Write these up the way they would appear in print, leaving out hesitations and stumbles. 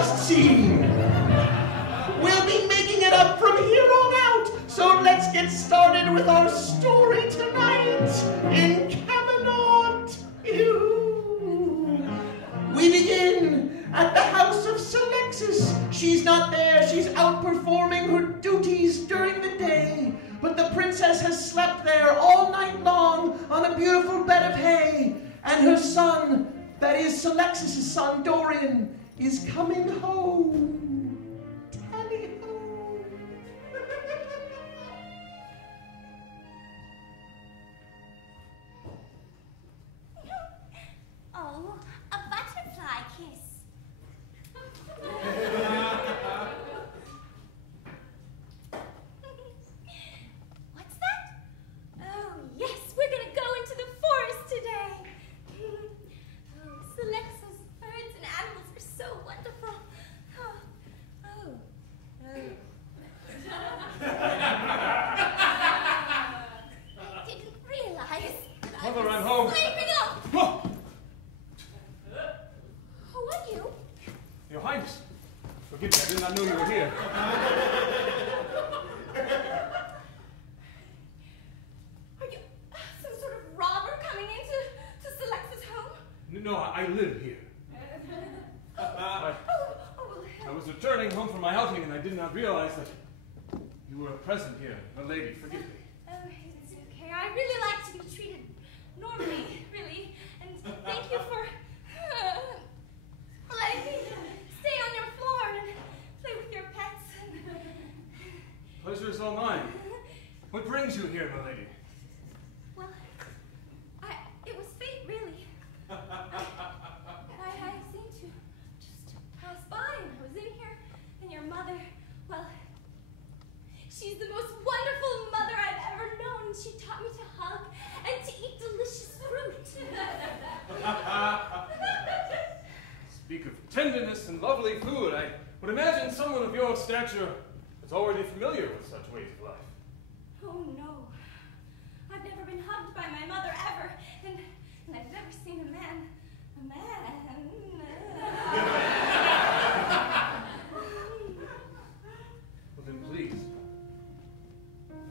just seen. We'll be making it up from here on out, so let's get started with our story tonight in Camelot. We begin at the house of Alexis. She's not there. She's out performing her duties during the day. But the princess has slept there all night long on a beautiful bed of hay. And her son, that is Alexis' son, Dorian, is coming home. Tally ho. Oh, a butterfly kiss. What's that? Oh, yes, we're gonna go into the forest today. Oh, Alexis, birds and animals are so wonderful. Oh. I didn't realize that Mother, I I'm was home. sleeping up. Whoa! Who are you? Your Highness, forgive me, I did not know you were here. Are you some sort of robber coming into Alexis' home? No, I live here. I was returning home from my outing and I did not realize that you were present here. My lady, forgive me. Oh, it's okay. I really like to be treated normally, really. And thank you for letting me stay on your floor and play with your pets. Pleasure is all mine. What brings you here, my lady? Well, it was fate, really. I seemed to just pass by and I was in here, and your mother, well, she's the most wonderful mother I've ever known. She taught me to hug and to eat delicious fruit. Speak of tenderness and lovely food. I would imagine someone of your stature is already familiar with such ways of life. Oh no, I've never been hugged by my mother ever, and I've never seen a man. Well then please,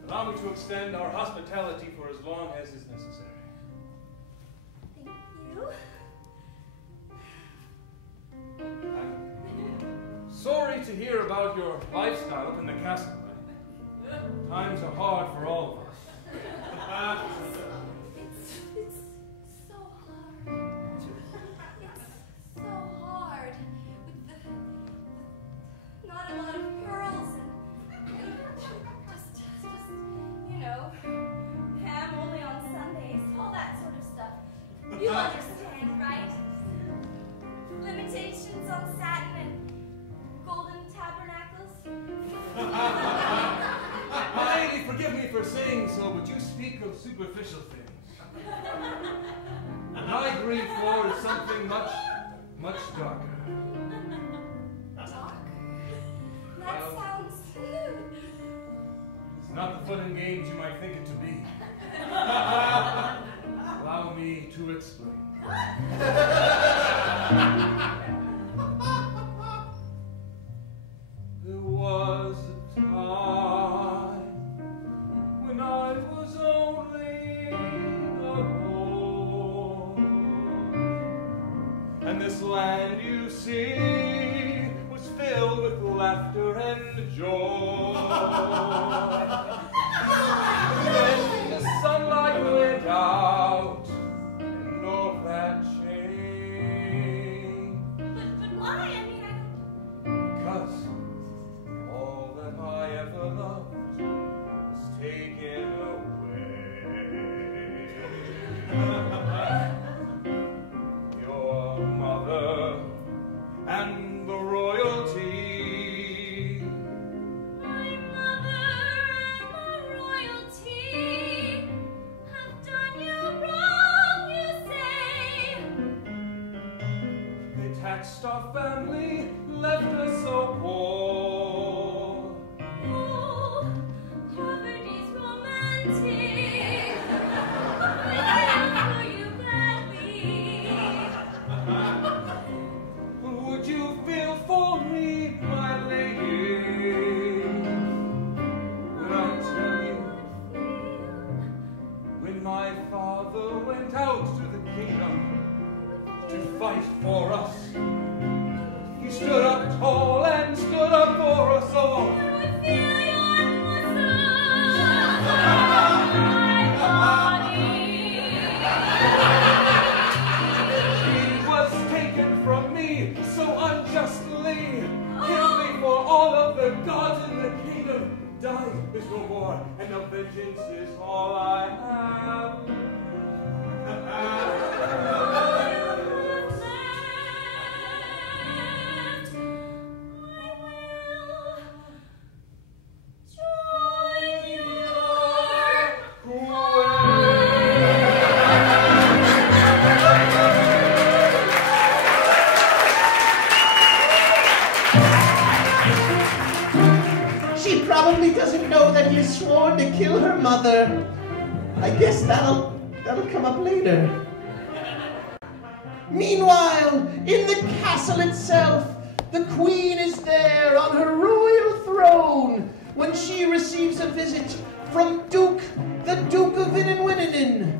allow me to extend our hospitality for as long as is necessary. Thank you. I'm sorry to hear about your lifestyle up in the castle. Times are hard for all of us. It's so hard. It's so hard with the not a lot of pearls and just you know, ham only on Sundays, all that sort of stuff. You understand, right? Limitations on satin and golden tabernacles. My lady, forgive me for saying so, but you speak of superficial things. What I grieve for is something much, much darker. Dark? That sounds... It's not the fun and games you might think it to be. Allow me to explain. There was a time when I was only a boy, and this land you see was filled with laughter and joy. Then the sunlight went out, and all that changed. But why? I mean, Because all that I ever loved was taken away. Your mother and the royalty. my mother and the royalty have done you wrong, you say. They taxed our family, left us so poor. Oh, poverty's romantic. I care for you gladly. Would you feel for my father went out to the kingdom to fight for us. He stood up tall and stood up for us all. He was taken from me so unjustly. Kill me for all of the gods in the kingdom. Die is no more, and of vengeance is all I have. She probably doesn't know that he's sworn to kill her mother. I guess that'll come up later. Meanwhile, in the castle itself, the queen is there on her royal throne when she receives a visit from the Duke of Inninwininin.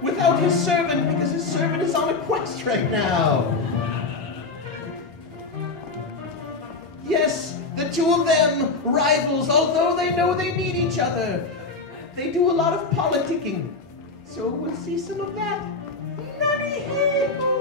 Without his servant, because his servant is on a quest right now. Yes, the two of them, rivals, although they know they need each other. They do a lot of politicking, so we'll see some of that. Nunny hey-ho!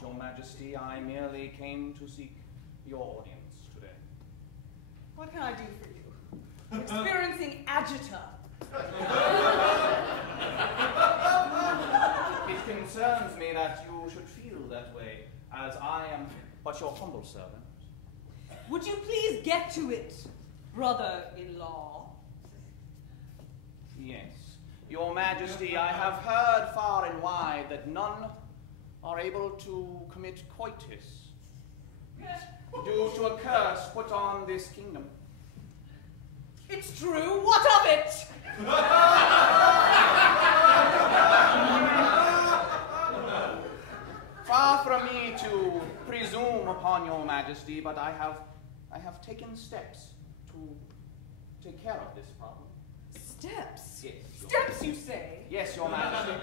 Your Majesty, I merely came to seek your audience today. What can I do for you? Experiencing agita. It concerns me that you should feel that way, as I am but your humble servant. Would you please get to it, brother-in-law? Yes. Your Majesty, I have heard far and wide that none are able to commit coitus due to a curse put on this kingdom. It's true. What of it? Far from me to presume upon your Majesty, but I have taken steps to take care of this problem. Steps? Yes. Steps, you say? Yes, your Majesty.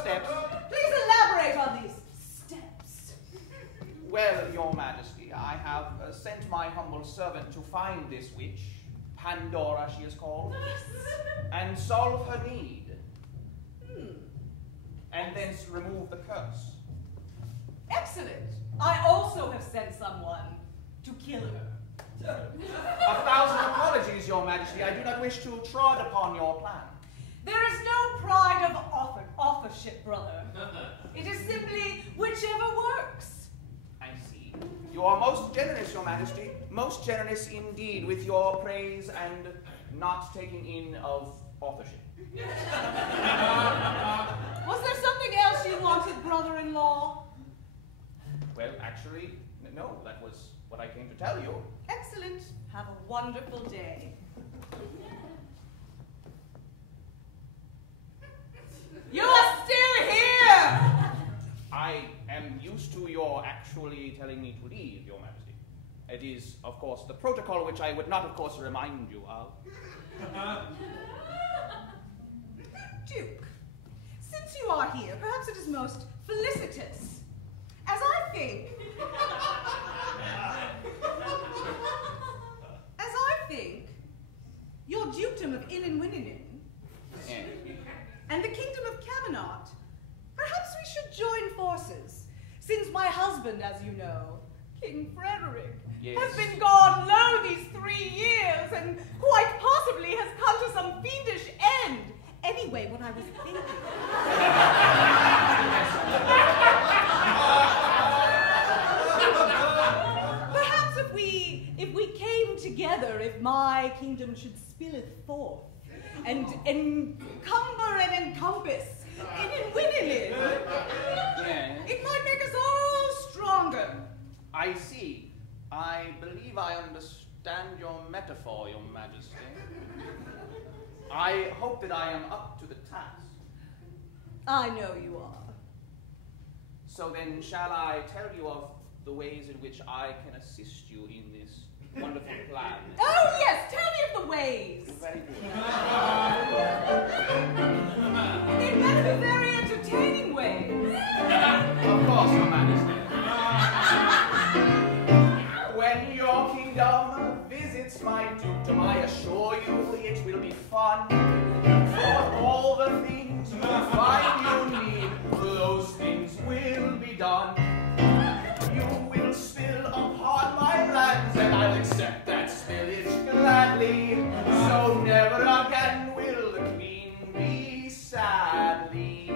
Steps. Please elaborate on these steps. Well, your Majesty, I have sent my humble servant to find this witch, Pandora she is called, and solve her need. And thence remove the curse. Excellent. I also have sent someone to kill her. 1,000 apologies, your Majesty. I do not wish to trod upon your plan. There is no pride of authorship, brother. It is simply whichever works. I see. You are most generous, your Majesty. Most generous indeed with your praise and not taking in of authorship. Was there something else you wanted, brother-in-law? Well, actually, no. That was what I came to tell you. Excellent. Have a wonderful day. You are still here! I am used to your actually telling me to leave, your Majesty. It is, of course, the protocol which I would not, of course, remind you of. Duke, since you are here, perhaps it is most felicitous, as I think your dukedom of Inninwininin and the kingdom of Camenot, perhaps we should join forces, since my husband, as you know, King Frederick, has been gone lo these 3 years, and quite possibly has come to some fiendish end. Anyway, what I was thinking. Perhaps if we came together, if my kingdom should spilleth forth, and encumber and encompass in Winilin. Yes. It might make us all stronger. I see. I believe I understand your metaphor, Your Majesty. I hope that I am up to the task. I know you are. So then, shall I tell you of the ways in which I can assist you in this wonderful plan? Oh yes, tell me of the ways. Very good. They better be very entertaining ways. Of course, Your Majesty. When your kingdom visits my dukedom, I assure you it will be fun. For all the things you find you need, those things will be done. You will spill upon my lands, and I'll accept that spillage gladly. So never again will the queen be sadly.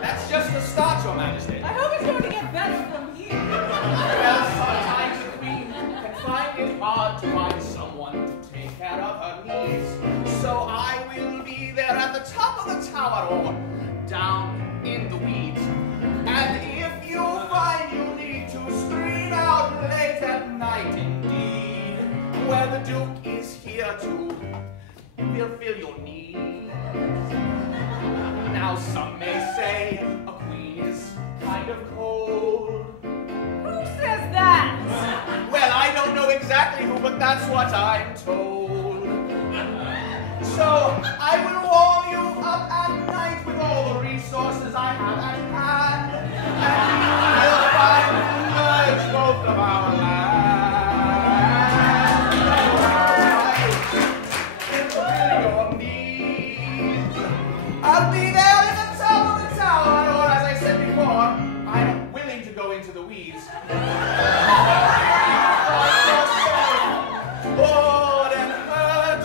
That's just the start, Your Majesty. I hope it's going to get better from here. Well, sometimes the queen can find it hard to find someone to take care of her needs. So I will be there at the top of the tower or down in the weeds. And if you find you need to scream out late at night indeed, well, the Duke is here to fulfill your needs. Now some may say a queen is kind of cold. Who says that? Well, I don't know exactly who, but that's what I'm told. So I will warm you up at night with all the resources I have at hand, and we'll find merge both of our lands. Fulfill your needs. I'll be there in the top of the tower, or as I said before, I'm willing to go into the weeds. Bored and hurt,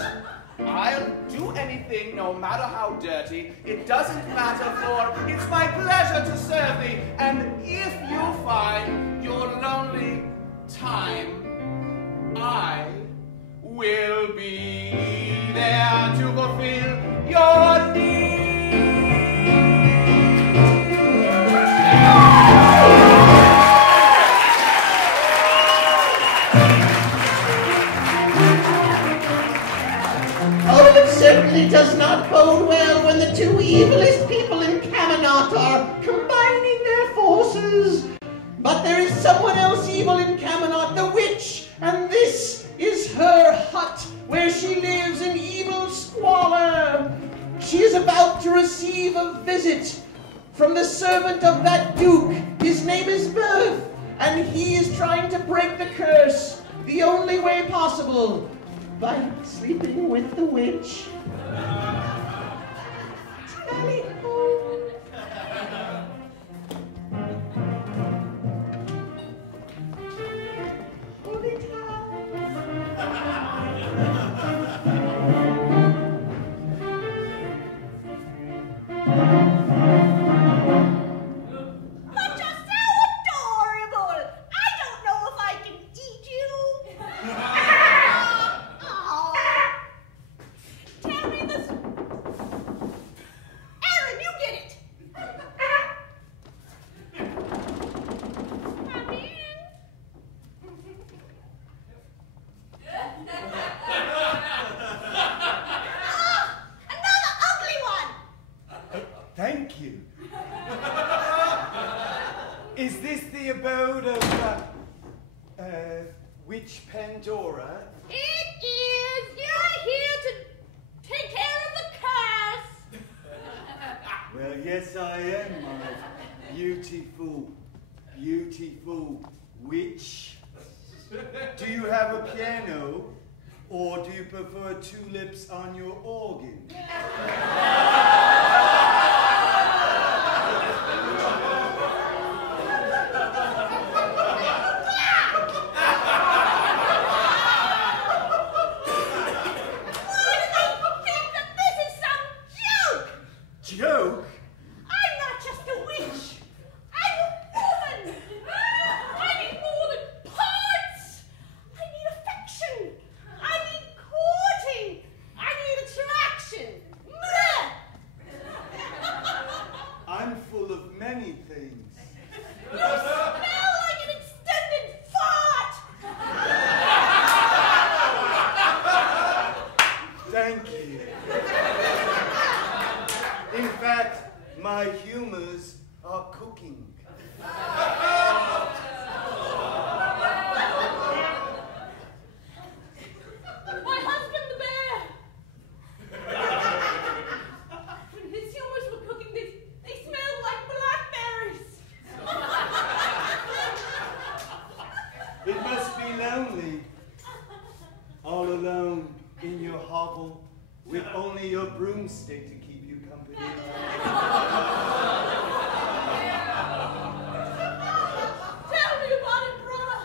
I'll do anything, no matter how dirty. It doesn't matter, for it's my pleasure to serve thee. And if you find your lonely time, I will be there to fulfill your needs. Oh, it certainly does not bode well when the two evilest people in Camenot are combining their forces. But there is someone else evil in Camenot, the witch, and this is her hut where she lives in evil squalor. She is about to receive a visit from the servant of that duke. His name is Mirth, and he is trying to break the curse the only way possible, by sleeping with the witch. Tally ho. Hold it But you're so adorable. I don't know if I can eat you. Tell me this. Aaron, you get it. Come in. Another ugly one. Thank you. Is this the abode of, Witch Pandora? It is. You're here to take care of the curse. Well, yes, I am, my beautiful, beautiful witch. Do you have a piano, or do you prefer tulips on your organ? Joke? I'm not just a witch. I'm a woman. I need more than parts. I need affection. I need here. In fact, my humors are cooking. My husband, the bear. When his humors were cooking, they smelled like blackberries. It must be lonely, all alone in your hovel, with only your broomstick to keep you company. Tell me about it, brother.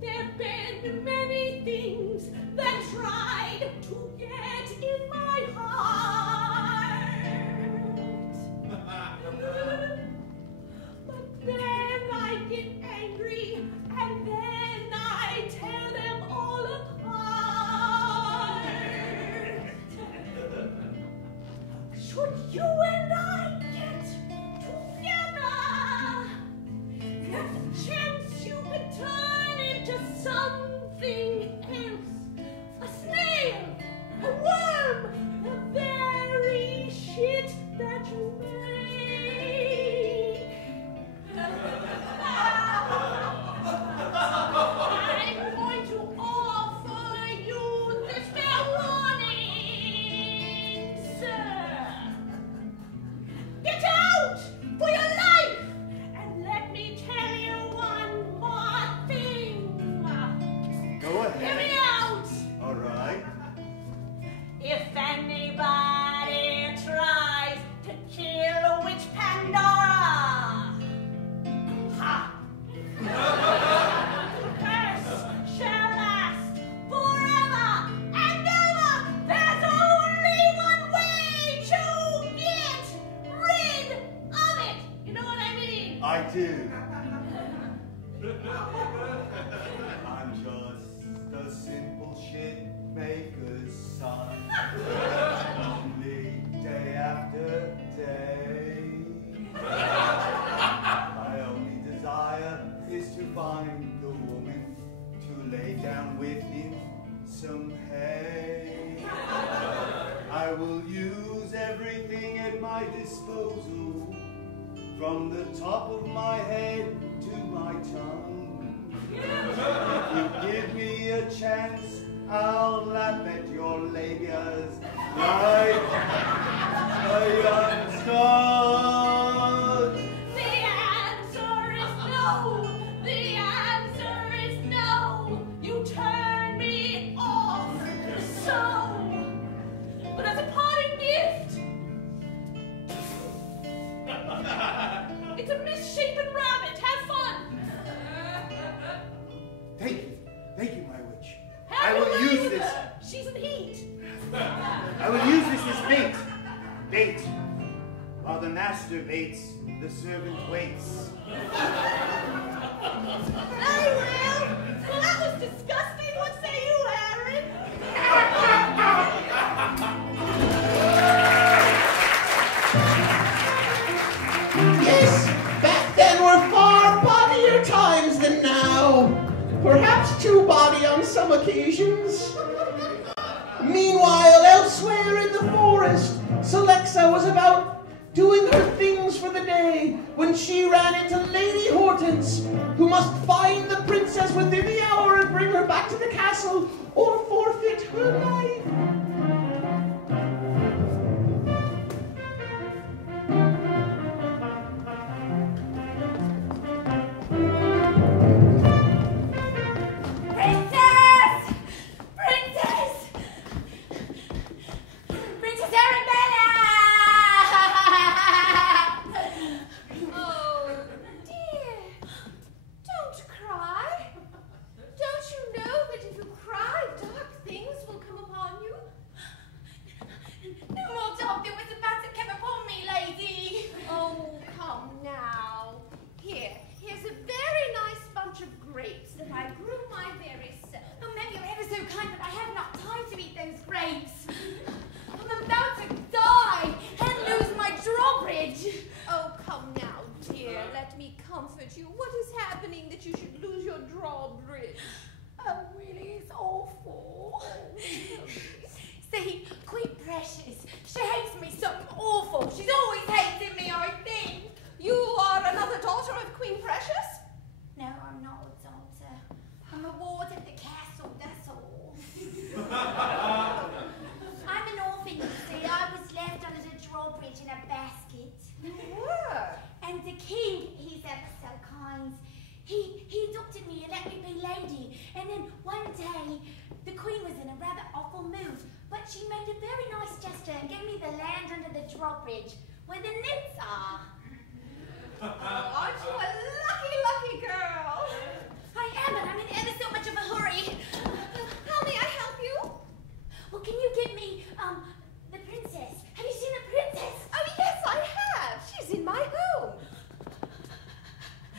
There have been many things that tried to get in my heart. But then I get angry, and then I tear them all apart. Should you and I get together, there's a chance you could turn into something else. A snail, a worm, the very shit that you make. I'm going to offer you this fair warning, sir. Get out for your life! And let me tell you one more thing. Go Hear ahead. me out! All right. If anybody tries to kill Witch Pandora, ha! Curse shall last forever and ever. There's only one way to get rid of it. You know what I mean? I do. I'm just a simple shit maker's son. Only day after day. My only desire is to find the woman to lay down with in some hay. I will use everything at my disposal, from the top of my head to my tongue. If you give me a chance, I'll lap at your labias like a young stud. The answer is no. The answer is no. You turn me off. So, but as a parting gift, it's a misshapen rabbit. Have fun. Thank you, my witch. I Have will fun use with this. her. She's in heat. I will use this as bait. Bait. While the master baits, the servant waits. I will. Well, that was disgusting. What say you, Aaron? Yes, back then were far bodier times than now. Perhaps too body on some occasions. Meanwhile, elsewhere in the forest, Celexa was about doing her things for the day when she ran into Lady Hortense, who must find the princess within the hour and bring her back to the castle or forfeit her life. Princess Arabella! Oh, dear. Don't cry. Don't you know that if you cry, dark things will come upon you? drawbridge. Oh, really? It's awful. See, Queen Precious, she hates me something awful. She's always hating me, I think. You are another daughter of Queen Precious? No, I'm not a daughter. I'm a ward of the castle, that's all. I'm an orphan, you see. I was left under the drawbridge in a basket. You were? And the king, he's ever so kind. He adopted me and let me be lady. And then one day, the queen was in a rather awful mood, but she made a very nice gesture and gave me the land under the drawbridge, where the nymphs are. Aren't you a lucky, lucky girl? I am, and I'm in ever so much of a hurry. How may I help you? Well, can you give me, the princess? Have you seen the princess? Oh, yes, I have. She's in my home.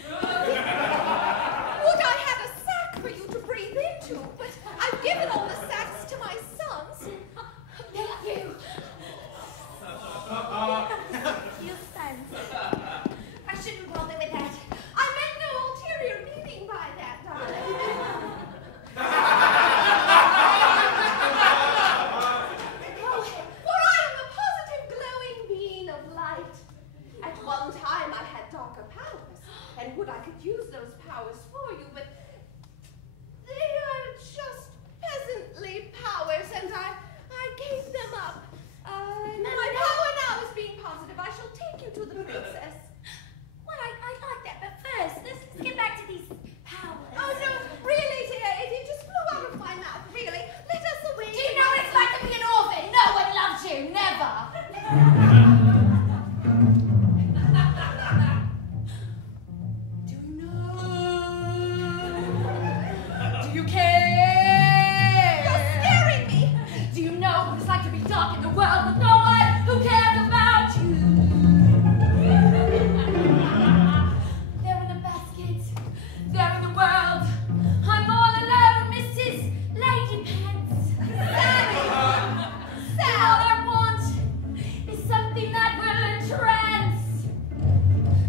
Would I had a sack for you to breathe into, but I've given all the sacks to my sons. Thank you. Your sons. I shouldn't bother with that. I meant no ulterior meaning by that, darling. Oh, for I am a positive glowing being of light. At one time I had darker powers, and would I could use those powers for you, but they are just peasantly powers, and I gave them up. My power now is being positive. I shall take you to the princess. Well, I like that, but first, let's get back to these powers. Oh, no, really, dear, it just flew out of my mouth, really. Let us away. Do you know what it's like to be an orphan? No one loves you, never. Do you know? Do you care? You're scaring me. Do you know what it's like to be dark in the world with no one who cares about you? They're in a basket. They're in the world. I'm all alone, Mrs. Lady Pants. Sally! All I want is something that will entrance.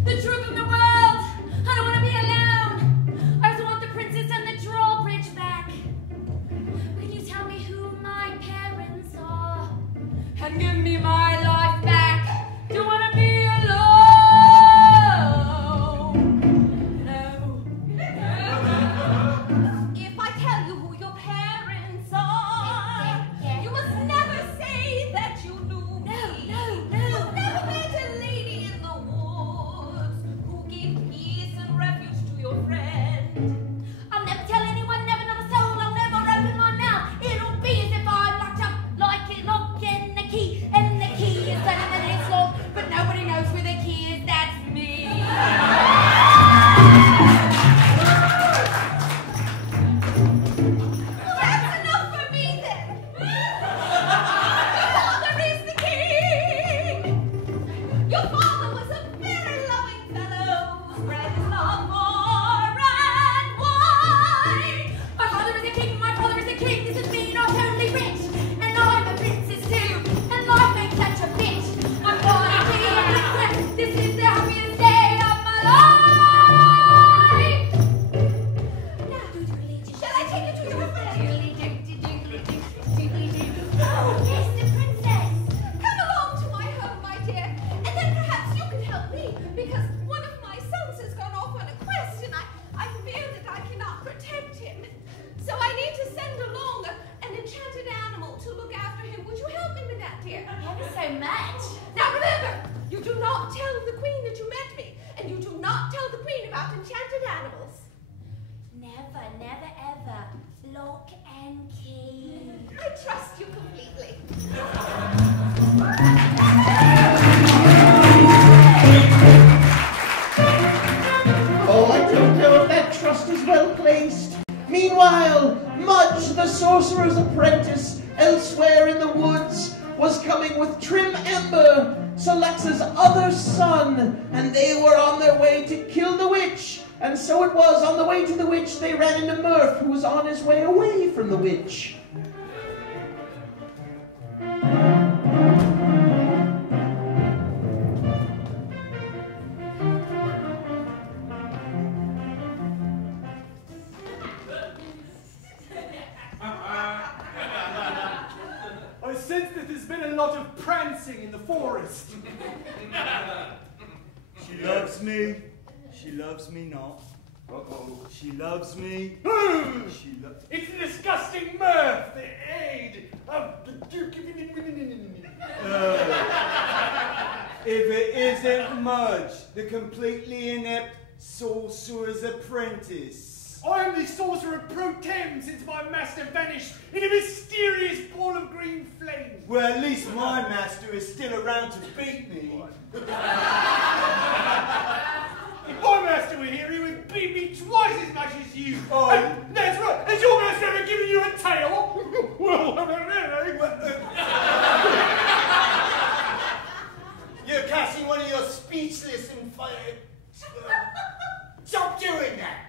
The truth of the world. I don't want to be alone. I just want the princess and the drawbridge back. Can you tell me who my parents are? And give me my life back. Don't want to be alone. No. If I tell you who your parents are, you must never say that you knew me. No. You've never met a lady in the woods who gave peace and refuge to your friend. I'll never tell anyone, never another soul. I'll never open my mouth. It'll be as if I'm locked up like a lock and the key. And the key is better than its lock, but nobody knows where the key is. That's me. That's enough for me then. Your father is the king. Your father was a very loving fellow who spread his love far and wide. My father is a king, my father is a king. This is me, not only rich, and I'm a princess too. And life ain't such a bitch. I'm gonna be a princess. This is the happiest day of my life. Now, Shall I take you to your friend? Oh, yes, the princess. Come along to my home, my dear, and then perhaps you can help me, because one of my sons has gone off on a quest, and I fear that I cannot protect him. So I need to send along an enchanted animal to look after him. Would you help me with that, dear? Ever so much. Now remember, you do not tell the queen that you met me, and you do not tell the queen about enchanted animals. Never, never, ever. Lock and key. I trust you completely. Oh, I don't know if that trust is well placed. Meanwhile, Mudge, the sorcerer's apprentice, elsewhere in the woods, was coming with Trim Ember, Selexa's other son, and they were on their way to kill the witch. And so it was, on the way to the witch, they ran into Murph, who was on his way away from the witch. lot of prancing in the forest. She loves me. She loves me not. Uh-oh. She loves me. She loves. It's the disgusting mirth, the aid of the Duke. If it isn't Mudge, the completely inept sorcerer's apprentice. I am the sorcerer pro tem since my master vanished in a mysterious ball of green flame. Well, at least my master is still around to beat me. If my master were here, he would beat me twice as much as you. Oh. And that's right. Has your master ever given you a tail? Well, You're casting one of your speechless and stop doing that!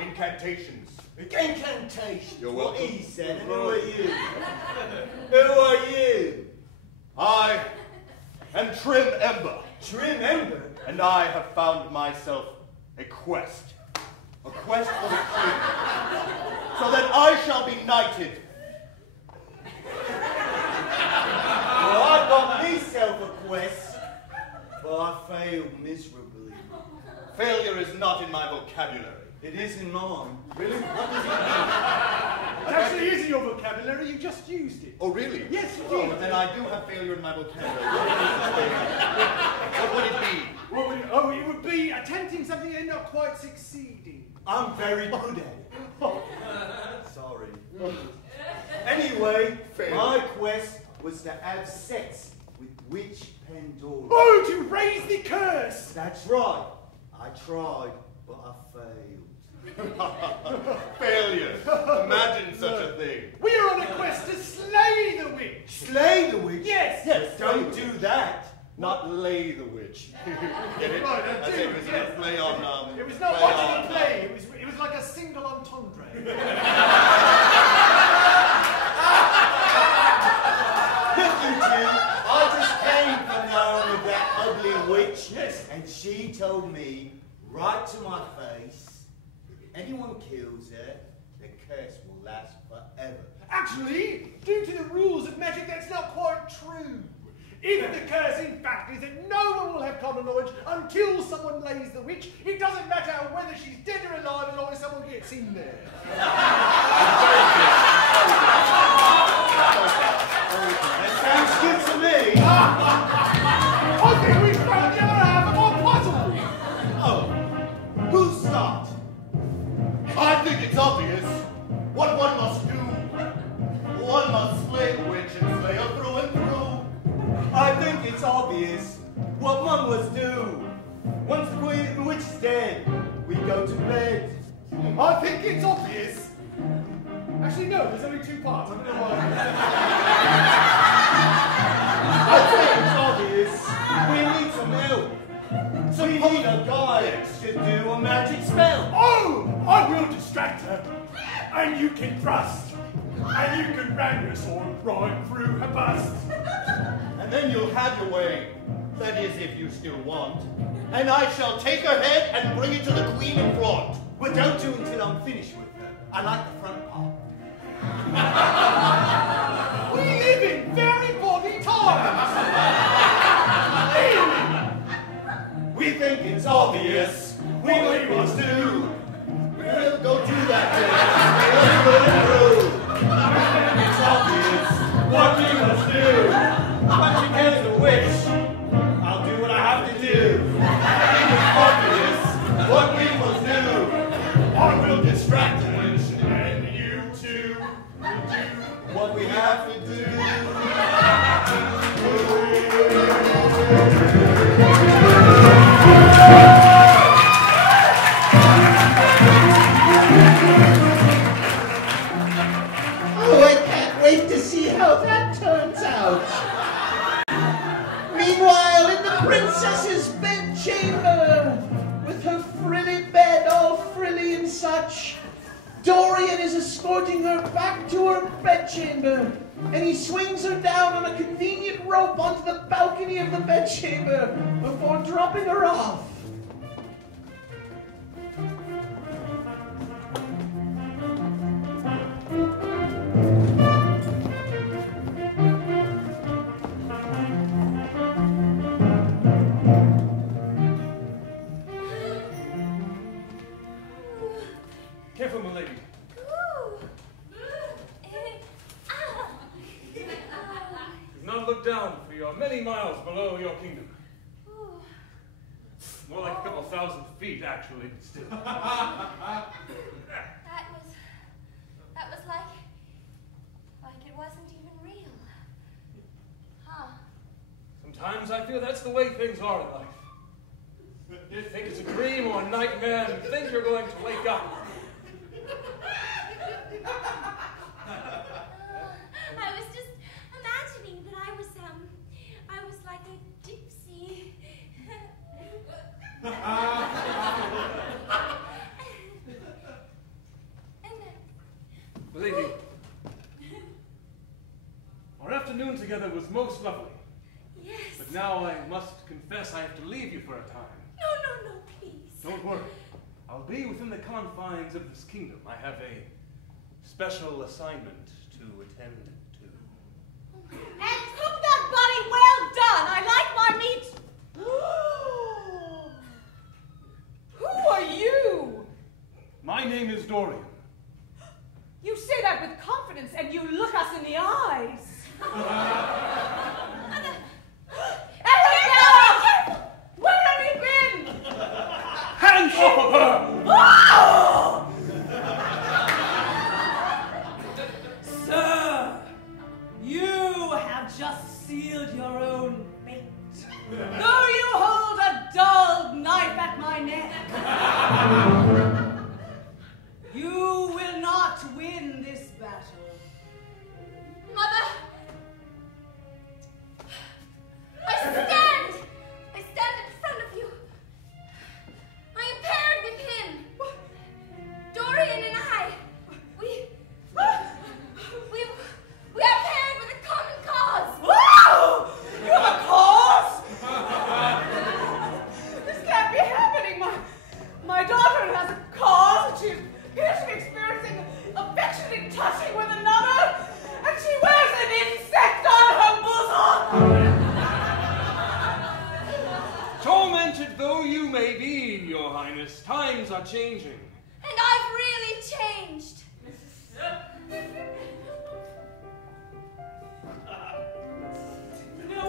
Incantations. Incantation. You're What welcome. he said, and who are you? Who are you? I am Trim Ember, Trim Ember? and I have found myself a quest for the king, so that I shall be knighted. Well, I got myself a quest, but I failed miserably. Failure is not in my vocabulary. It is in mine. Really? What does it mean? It actually is in your vocabulary, you just used it. Oh, really? Yes, you Oh, did. then I do have failure in my vocabulary. What would it be? What would it would be attempting something and not quite succeeding. I'm very good at it. Sorry. Anyway, Fair. my quest was to have sex with Witch Pandora. Oh, to raise the curse! That's right. I tried, but I failed. Failure. Imagine such a thing. We are on a quest to slay the witch! Slay the witch? Yes! Yes, don't do that. Not lay the witch. Get it? Right, I As do, if it's yes. a play on, It was not play much on, of a play, it was like a single entendre. Look, you two, I just came from the home of that ugly witch. Yes. And she told me, right to my face, if anyone kills her, the curse will last forever. Actually, due to the rules of magic, that's not quite true. If the curse, in fact, is that no one will have common knowledge until someone lays the witch, it doesn't matter whether she's dead or alive as long as someone gets in there. That sounds good to me. I think we've found the other half of our puzzle. Oh, who's start? I think it's obvious what one must do. One must slay the witch and slay her through and through. I think it's obvious what one must do. Once the witch is dead, we go to bed. I think it's obvious. Actually, no, there's only two parts. I don't know why. I think it's obvious we need some help. So we need a guide to do a magic spell. Oh, I will distract her. And you can thrust. And you can ram your sword right through her bust. And then you'll have your way. That is, if you still want. And I shall take her head and bring it to the queen in front. But don't do until I'm finished with her. I like the front part. We live in very body times. We think it's obvious What we must do. We'll go do that thing. It's obvious what we must do. But she kills the witch. I'll do what I have to do. It's obvious what we must do. I will distract her. And you two will do What we have to do. Oh, I can't wait to see how that turns out. Meanwhile, in the princess's bedchamber, with her frilly bed all frilly and such, Dorian is escorting her back to her bedchamber, and he swings her down on a convenient rope onto the balcony of the bedchamber before dropping her off. Careful, my lady. Ooh. Do not look down, for you are many miles below your kingdom. Ooh. More like a couple thousand feet, actually, but still. That was like it wasn't even real. Huh. Sometimes I feel that's the way things are in life. You think it's a dream or a nightmare, and you think you're going to wake up. I was just imagining that I was like a gypsy. Lady, our afternoon together was most lovely. Yes. But now I must confess I have to leave you for a time. No, please. Don't worry. I'll be within the confines of this kingdom. I have a special assignment to attend to. And cook that buddy well done. I like my meat. Who are you? My name is Dorian. You say that with confidence, and you look us in the eyes. Arabella! Where have you been? Hands off of her! Oh! Sir, you have just sealed your own fate. Though you hold a dull knife at my neck, you will not win this battle. Mother! I stand in front of you. I am paired with him. Dorian and I. We are paired with a common cause. Wow! You have a cause? This can't be happening. My daughter has a cause. She appears to be experiencing affectionate touching with another, and she wears an insect on her bosom. Tormented though you may be, Your Highness, times are changing. And I've really changed. No,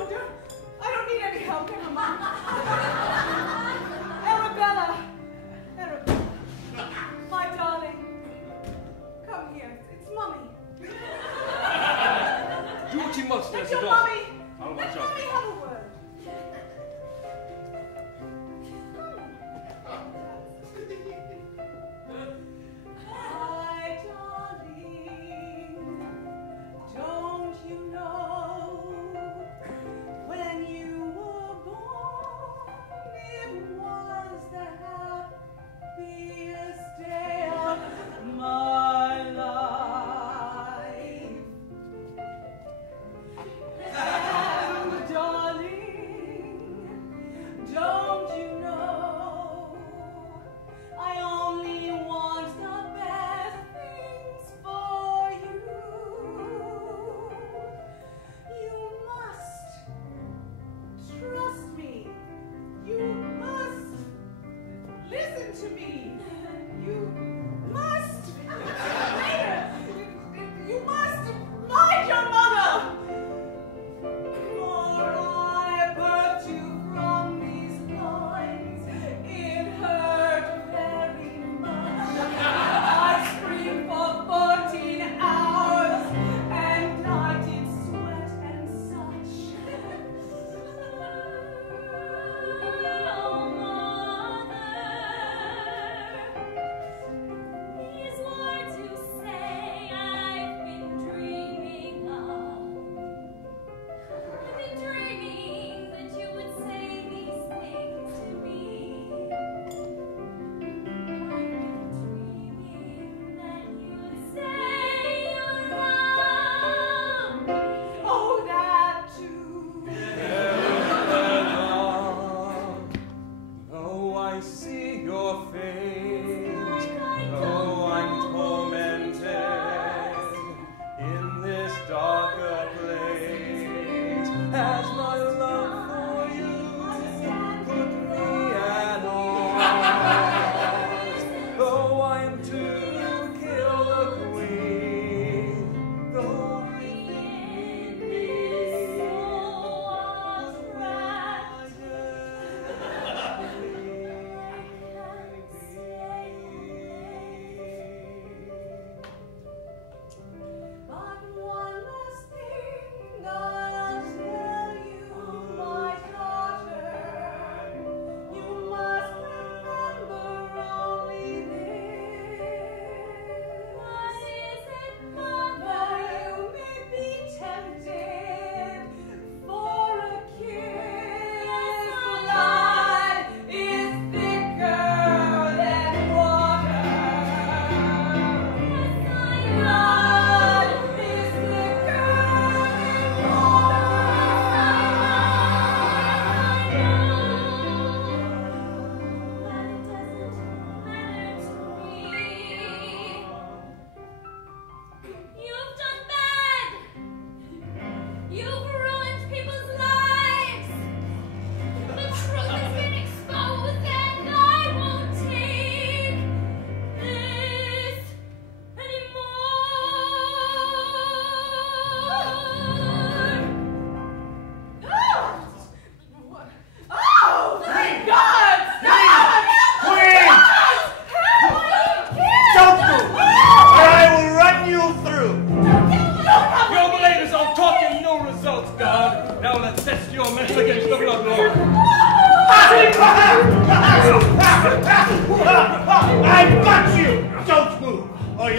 I don't need any help, Mama. Arabella, my darling, come here. It's Mummy. Do what you must Let as a your daughter. Mummy. I'll Let watch out. Mummy have a word. My darling, don't you know when you were born it was the happiest day of my life.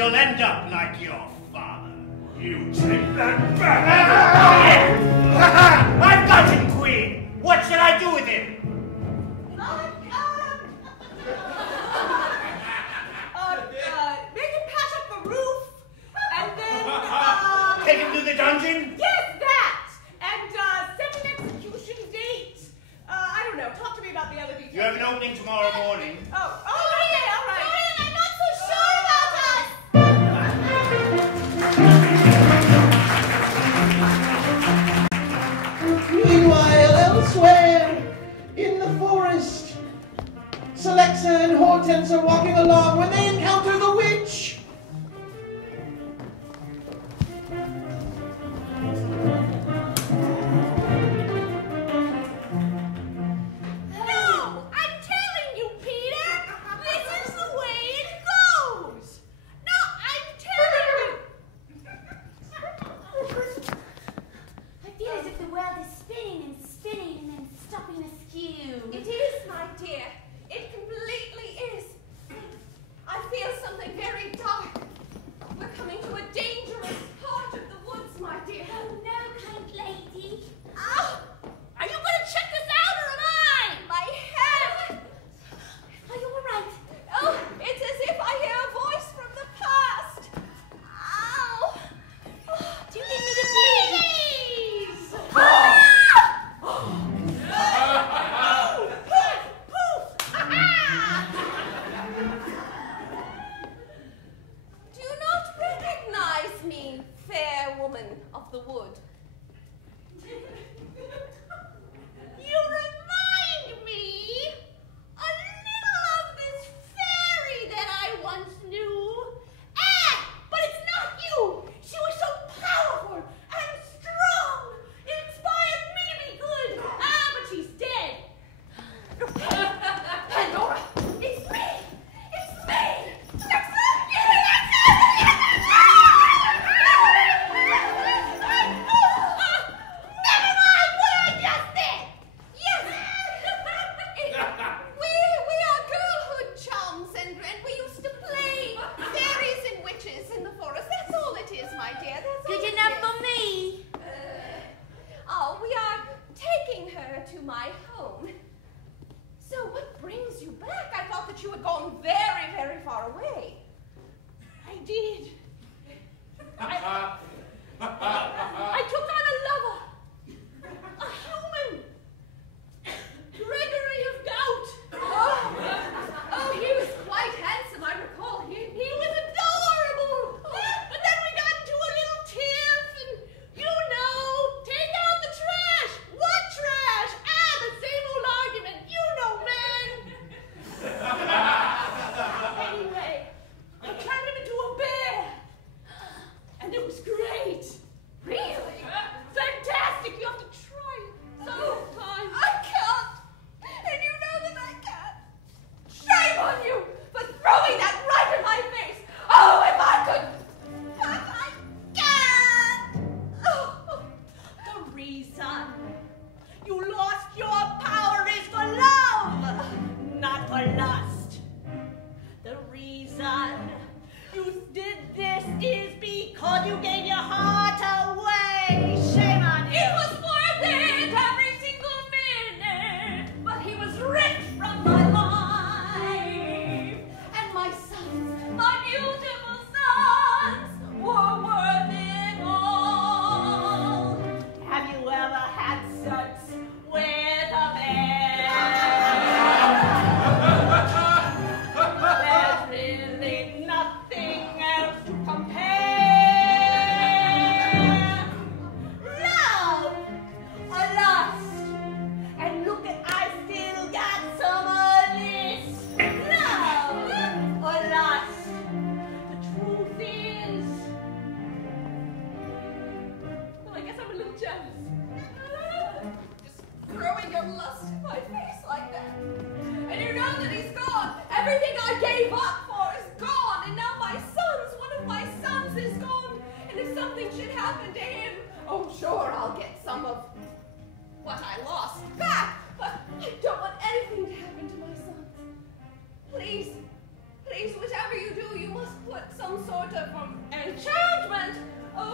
you'll end up like your father. You take that back! I've got him, Queen! What should I do with him? Make him patch up the roof, and then, Take him to the dungeon? Yes, that! And, set an execution date. I don't know, talk to me about the other details. You have an opening tomorrow morning. Oh, okay, all right. Dorian, I'm not so sure about us! Meanwhile, elsewhere, in the forest, Celexa and Horton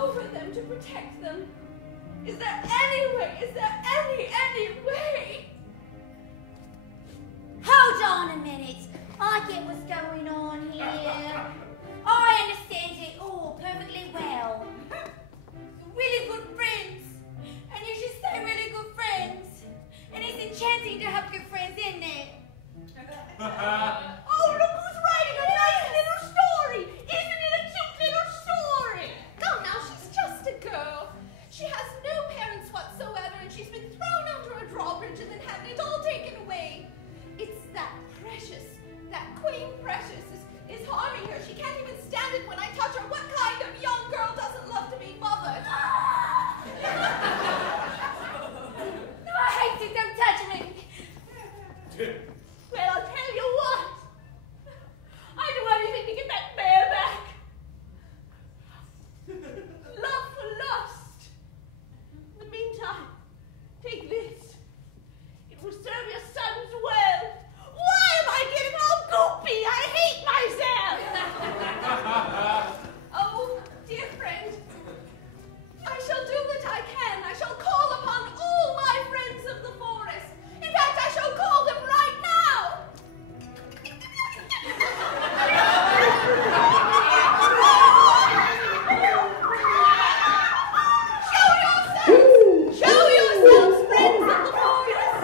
over them to protect them. Is there any way? Is there any way? Hold on a minute. I get what's going on here. I understand it all perfectly well. Really good friends. And you should stay really good friends. And it's enchanting to have good friends, isn't it? Oh, look who's writing a nice little story. Isn't it a cute little story? Oh, now she's just a girl. She has no parents whatsoever, and she's been thrown under a drawbridge and then had it all taken away. It's that Queen Precious is harming her. She can't even stand it when I touch her. What kind of young girl doesn't love to be mothered? No, I hate it. Don't touch me. Well, I'll tell you what. I do anything to get that bear back. Love for lust. In the meantime, take this. It will serve your sons well. Why am I getting all goopy? I hate myself. Oh, dear friend. I shall do what I can. I shall call upon all my friends of the forest. In fact, I shall call them right now. Show yourselves, friends of the forest.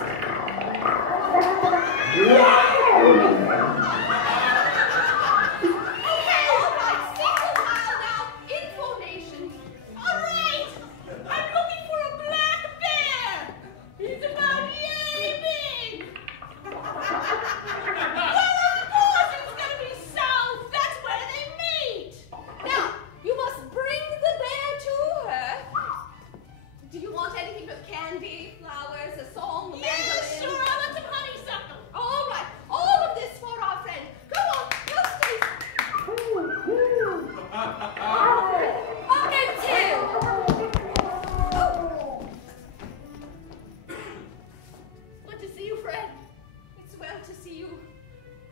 Okay, all right, single file now. Information. All right, I'm looking for a black bear. He's about yay big. Well, of course, it's going to be south. That's where they meet. Now, you must bring the bear to her. Do you want anything but candy, flowers, a song? Yes, sure. I want some honeysuckle. All right. All of this for our friend. Come on. Go, Steve. I'll go too. Good to see you, friend. It's well to see you.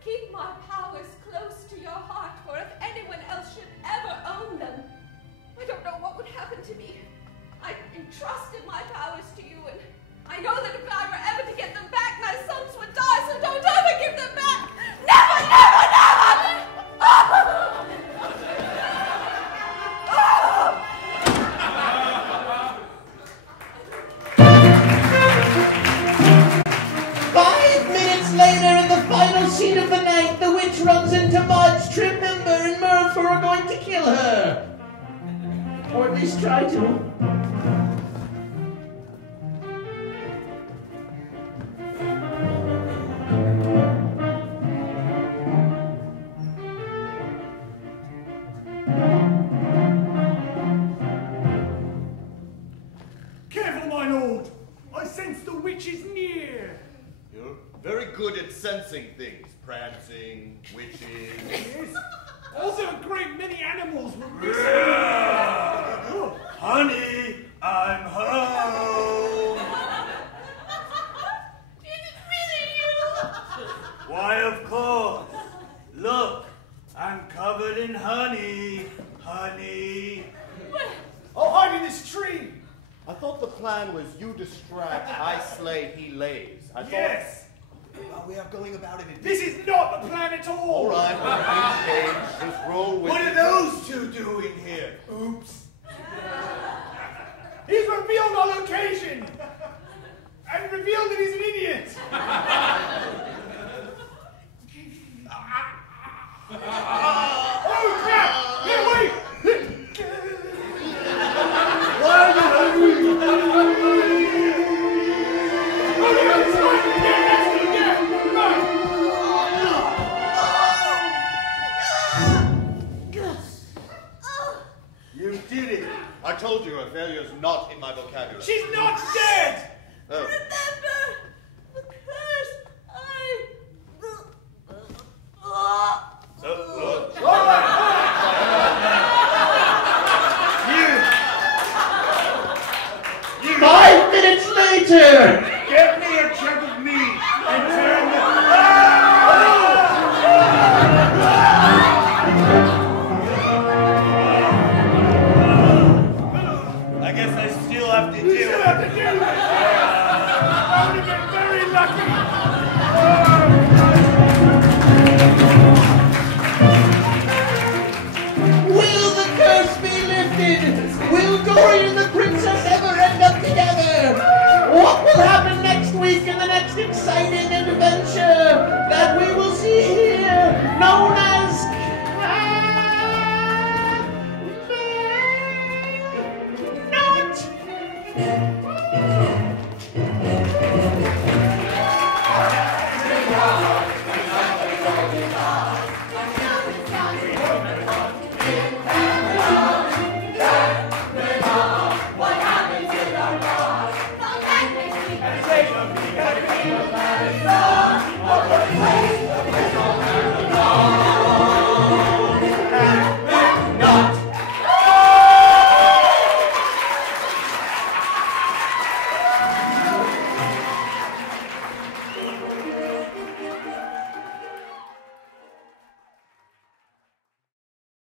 Keep my powers close to your heart, for if anyone else should ever own them, I don't know what would happen to me. I entrusted my powers to you, and I know that if I were ever to get them back, my sons would die, so don't ever give them back! Never, never, never! Oh! 5 minutes later, in the final scene of the night, the witch runs into Mudge, Trimember, and Murph who are going to kill her. Or at least try to. Careful, my lord! I sense the witch is near! You're very good at sensing things. Prancing, witches. Yes. Also, a great many animals were missing. Honey, I'm home. Is it really you? Why, of course. Look, I'm covered in honey. Honey. I'll hide in this tree! I thought the plan was you distract, I slay, he lays. I thought... Yes! We are going about it in This is not the plan at all! All right, well, just roll with What it. are those two doing here? Oops. He's revealed our location! And revealed that he's an idiot! Oh crap! Get away! Why are you hungry? Oh, you got this one! Yeah, that's good, yeah! Right! You did it. I told you a failure's not in my vocabulary. She's not dead! Oh. Remember the curse You 5 minutes later! get me a chunk of meat and turn the... unexpected. Will Dory and the princess ever end up together? What will happen next week in the next exciting adventure that we will see here, known as